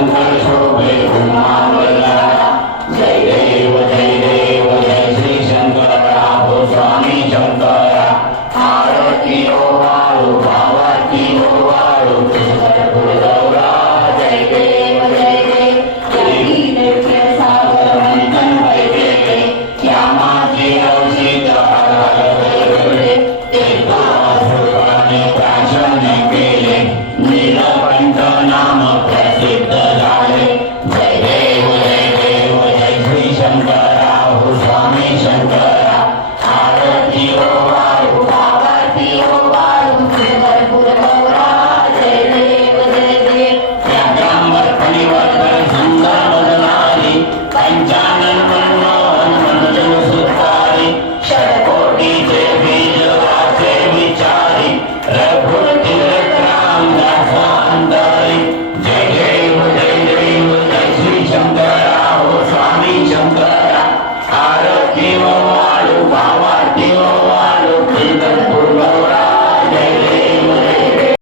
शंकर शोभे उमावला जय देव जय श्री शंकरा हो स्वामी शंकरा आरती ओवाळू भावाती ओवाळू गुरुगौरा जय देव देवी नृत्य सागर मंथन वैद्य श्यामाची औषध प्राशन केले नीलकंठ नाम प्रसिद्ध झाले जय देव जय श्री शंकरा हो स्वामी शंकरा आरती ओवाळू भावाती ओवाळू गुरुगौरा जय देव त्या ब्राह्मण परिवर्तन सुंदर बदलाली पंचा